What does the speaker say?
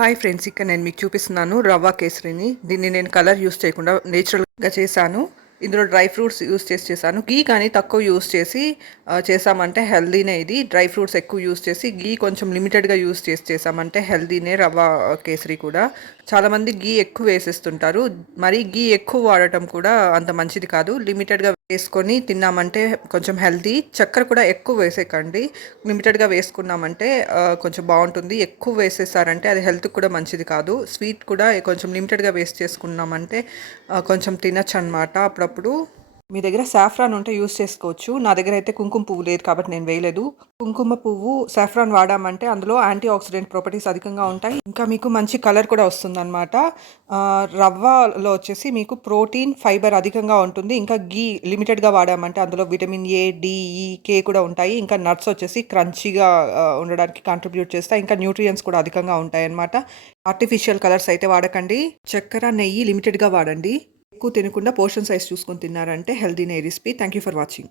Hi friends, ఇక్కడ నేను మీకు చూపిస్తున్నాను రవ్వ కేసరిని. దీన్ని నేను కలర్ యూస్ చేయకుండా నేచురల్గా చేశాను. ఇందులో డ్రై ఫ్రూట్స్ యూస్ చేశాను. గీ కానీ తక్కువ యూస్ చేసి చేసామంటే హెల్దీనే. ఇది డ్రై ఫ్రూట్స్ ఎక్కువ యూస్ చేసి గీ కొంచెం లిమిటెడ్గా యూస్ చేసామంటే హెల్దీనే రవ్వ కేసరి కూడా. చాలామంది గీ ఎక్కువ వేసేస్తుంటారు. మరి గీ ఎక్కువ వాడటం కూడా అంత మంచిది కాదు. లిమిటెడ్గా వేసుకొని తిన్నామంటే కొంచెం హెల్దీ. చక్కెర కూడా ఎక్కువ వేసేకండి. లిమిటెడ్గా వేసుకున్నామంటే కొంచెం బాగుంటుంది. ఎక్కువ వేసేసారంటే అది హెల్త్కి కూడా మంచిది కాదు. స్వీట్ కూడా కొంచెం లిమిటెడ్గా వేస్ట్ చేసుకున్నామంటే కొంచెం తినచ్చు అనమాట అప్పుడప్పుడు. మీ దగ్గర సాఫ్రాన్ ఉంటే యూస్ చేసుకోవచ్చు. నా దగ్గర అయితే కుంకుమ పువ్వు లేదు కాబట్టి నేను వేయలేదు. కుంకుమ పువ్వు సాఫ్రాన్ వాడామంటే అందులో యాంటీ ఆక్సిడెంట్ ప్రాపర్టీస్ అధికంగా ఉంటాయి. ఇంకా మీకు మంచి కలర్ కూడా వస్తుందన్నమాట. రవ్వలో వచ్చేసి మీకు ప్రోటీన్, ఫైబర్ అధికంగా ఉంటుంది. ఇంకా గీ లిమిటెడ్గా వాడామంటే అందులో విటమిన్ ఏ, డి, ఈ, కే కూడా ఉంటాయి. ఇంకా నట్స్ వచ్చేసి క్రంచీగా ఉండడానికి కాంట్రిబ్యూట్ చేస్తాయి. ఇంకా న్యూట్రియన్స్ కూడా అధికంగా ఉంటాయి అన్నమాట. ఆర్టిఫిషియల్ కలర్స్ అయితే వాడకండి. చక్కెర, నెయ్యి లిమిటెడ్గా వాడండి. ఎక్కువ తినకుండా పోర్షన్ సైజ్ చూసుకొని తిన్నారంటే హెల్దీనే recipe. Thank you for watching.